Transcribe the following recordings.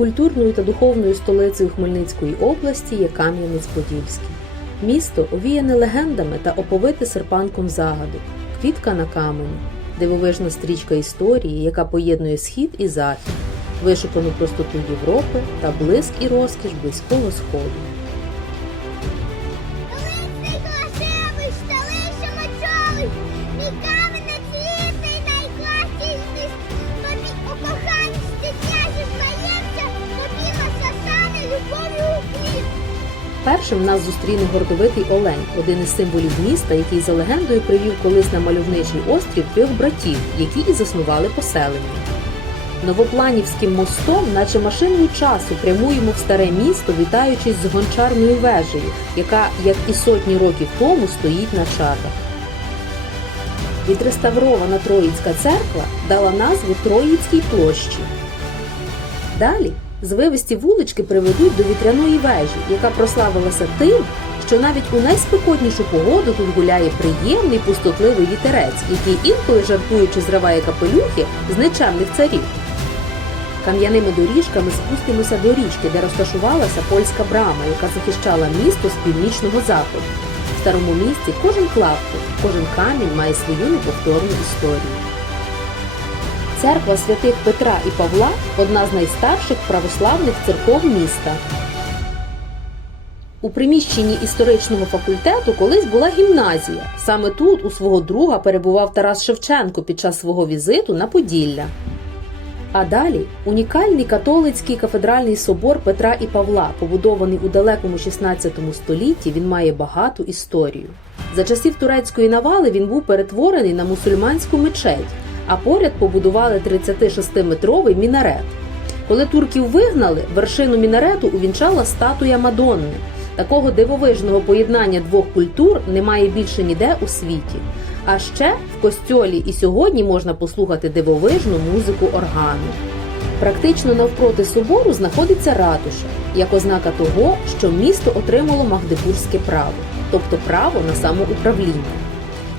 культурною та духовною столицею Хмельницької області є Кам'янець-Подільський. Місто овіяне легендами та оповите серпанком загадок, квітка на камені, дивовижна стрічка історії, яка поєднує схід і захід, вишукану простоту Європи та блиск і розкіш близького сходу. Першим нас зустріне гордовитий Олень, один із символів міста, який за легендою привів колись на мальовничий острів трьох братів, які і заснували поселення. Новопланівським мостом, наче машиною часу, прямуємо в старе місто, вітаючись з гончарною вежею, яка, як і сотні років тому, стоїть на чатах. Відреставрована Троїцька церква дала назву Троїцькій площі. Далі звивисті вулички приведуть до вітряної вежі, яка прославилася тим, що навіть у найспекотнішу погоду тут гуляє приємний пустотливий вітерець, який інколи жартуючи зриває капелюхи з нечемних царів. Кам'яними доріжками спустимося до річки, де розташувалася польська брама, яка захищала місто з північного заходу. В старому місті кожен клаптик, кожен камінь має свою неповторну історію. Церква святих Петра і Павла одна з найстарших православних церков міста. У приміщенні історичного факультету колись була гімназія. Саме тут у свого друга перебував Тарас Шевченко під час свого візиту на Поділля. А далі унікальний католицький кафедральний собор Петра і Павла, побудований у далекому 16 столітті, він має багату історію. За часів турецької навали він був перетворений на мусульманську мечеть, а поряд побудували 36-метровий мінарет. Коли турків вигнали, вершину мінарету увінчала статуя Мадонни. Такого дивовижного поєднання двох культур немає більше ніде у світі. А ще в костьолі і сьогодні можна послухати дивовижну музику органу. Практично навпроти собору знаходиться ратуша, як ознака того, що місто отримало магдебурзьке право, тобто право на самоуправління.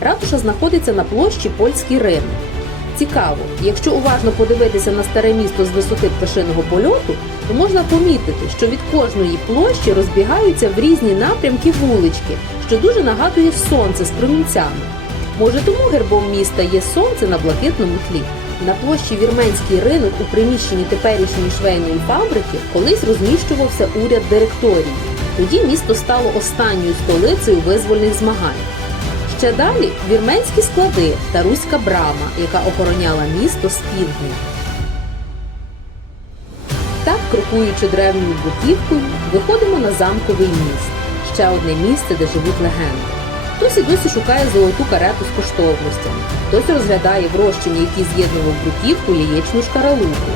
Ратуша знаходиться на площі Польський ринок. Цікаво, якщо уважно подивитися на старе місто з висоти пташиного польоту, то можна помітити, що від кожної площі розбігаються в різні напрямки вулички, що дуже нагадує сонце з промінцями. Може, тому гербом міста є сонце на блакитному тлі. На площі Вірменський ринок у приміщенні теперішньої швейної фабрики колись розміщувався уряд директорії. Тоді місто стало останньою столицею визвольних змагань. Ще далі вірменські склади та руська брама, яка охороняла місто з півдня. Так, крокуючи древньою бруківкою, виходимо на замковий міст, ще одне місце, де живуть легенди. Хтось і досі шукає золоту карету з коштовностями, хтось розглядає в розчині, який з'єднував бруківку яєчну шкаралупу.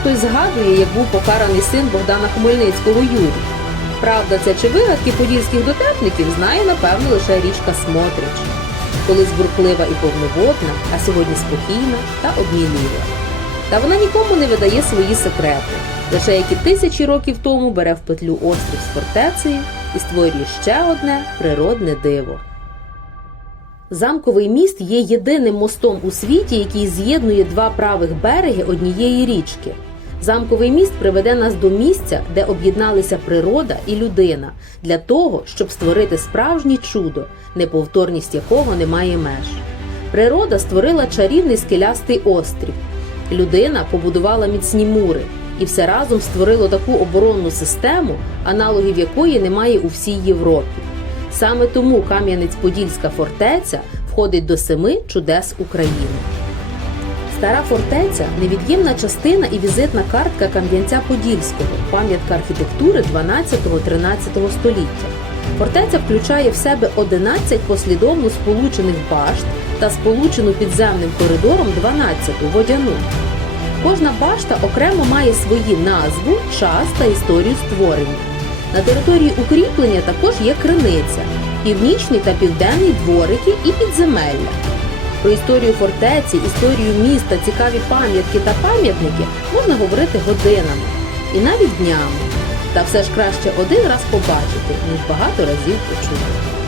Хтось згадує, як був покараний син Богдана Хмельницького Юрій. Правда, це чи вигадки подільських дотепників знає, напевно, лише річка Смотрич. Колись бурхлива і повноводна, а сьогодні спокійна та обміліла. Та вона нікому не видає свої секрети, лише як і тисячі років тому бере в петлю острів з фортецею і створює ще одне природне диво. Замковий міст є єдиним мостом у світі, який з'єднує два правих береги однієї річки. Замковий міст приведе нас до місця, де об'єдналися природа і людина, для того, щоб створити справжнє чудо, неповторність якого не має меж. Природа створила чарівний скелястий острів. Людина побудувала міцні мури, і все разом створило таку оборонну систему, аналогів якої немає у всій Європі. Саме тому Кам'янець-Подільська фортеця входить до семи чудес України. Стара фортеця невід'ємна частина і візитна картка Кам'янця-Подільського, пам'ятка архітектури 12-13 століття. Фортеця включає в себе 11 послідовно сполучених башт та сполучену підземним коридором 12-ту водяну. Кожна башта окремо має свої назву, час та історію створення. На території укріплення також є криниця, північний та південний дворики і підземелля. Про історію фортеці, історію міста, цікаві пам'ятки та пам'ятники можна говорити годинами і навіть днями. Та все ж краще один раз побачити, ніж багато разів почути.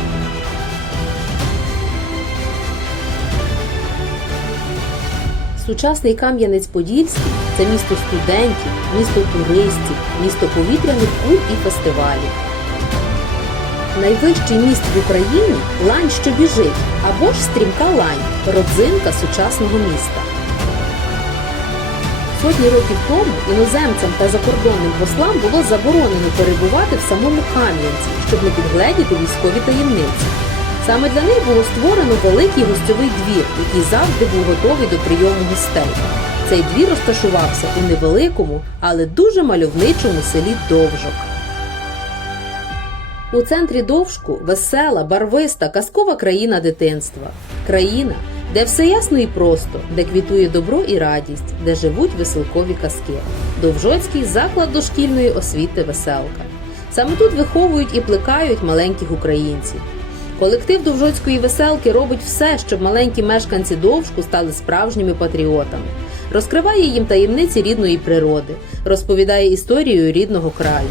Сучасний Кам'янець-Подільський Це місто студентів, місто туристів, місто повітряних куль і фестивалів. Найвищий міст в Україні лань, що біжить, або ж стрімка лань, родзинка сучасного міста. Сотні років тому іноземцям та закордонним послам було заборонено перебувати в самому Кам'янці, щоб не підгледіти військові таємниці. Саме для них було створено великий гостьовий двір, який завжди був готовий до прийому гостей. Цей двір розташувався у невеликому, але дуже мальовничому селі Довжок. У центрі Довжку весела, барвиста, казкова країна дитинства. Країна, де все ясно і просто, де квітує добро і радість, де живуть веселкові казки. Довжоцький заклад дошкільної освіти веселка. Саме тут виховують і плекають маленьких українців. Колектив Довжоцької веселки робить все, щоб маленькі мешканці Довжку стали справжніми патріотами. Розкриває їм таємниці рідної природи, розповідає історію рідного краю,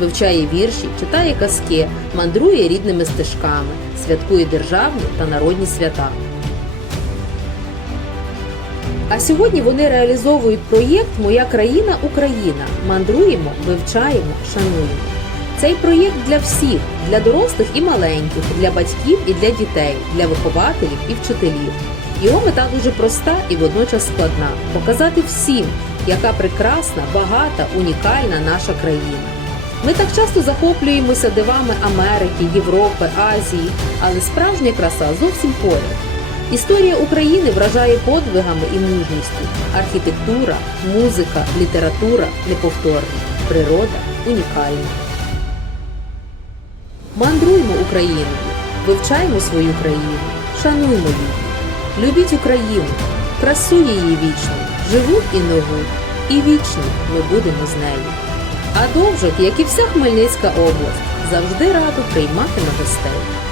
вивчає вірші, читає казки, мандрує рідними стежками, святкує державні та народні свята. А сьогодні вони реалізовують проєкт Моя країна Україна. Мандруємо, вивчаємо, шануємо. Цей проєкт для всіх, для дорослих і маленьких, для батьків і для дітей, для вихователів і вчителів. Його мета дуже проста і водночас складна показати всім, яка прекрасна, багата, унікальна наша країна. Ми так часто захоплюємося дивами Америки, Європи, Азії, але справжня краса зовсім поряд. Історія України вражає подвигами і мужністю, архітектура, музика, література неповторні, природа унікальна. Мандруймо Україною, вивчаймо свою країну, шануймо її, любіть Україну, красу її вічну, живу і нову, і вічно ми будемо з нею. А довжок, як і вся Хмельницька область, завжди радо прийматиме гостей.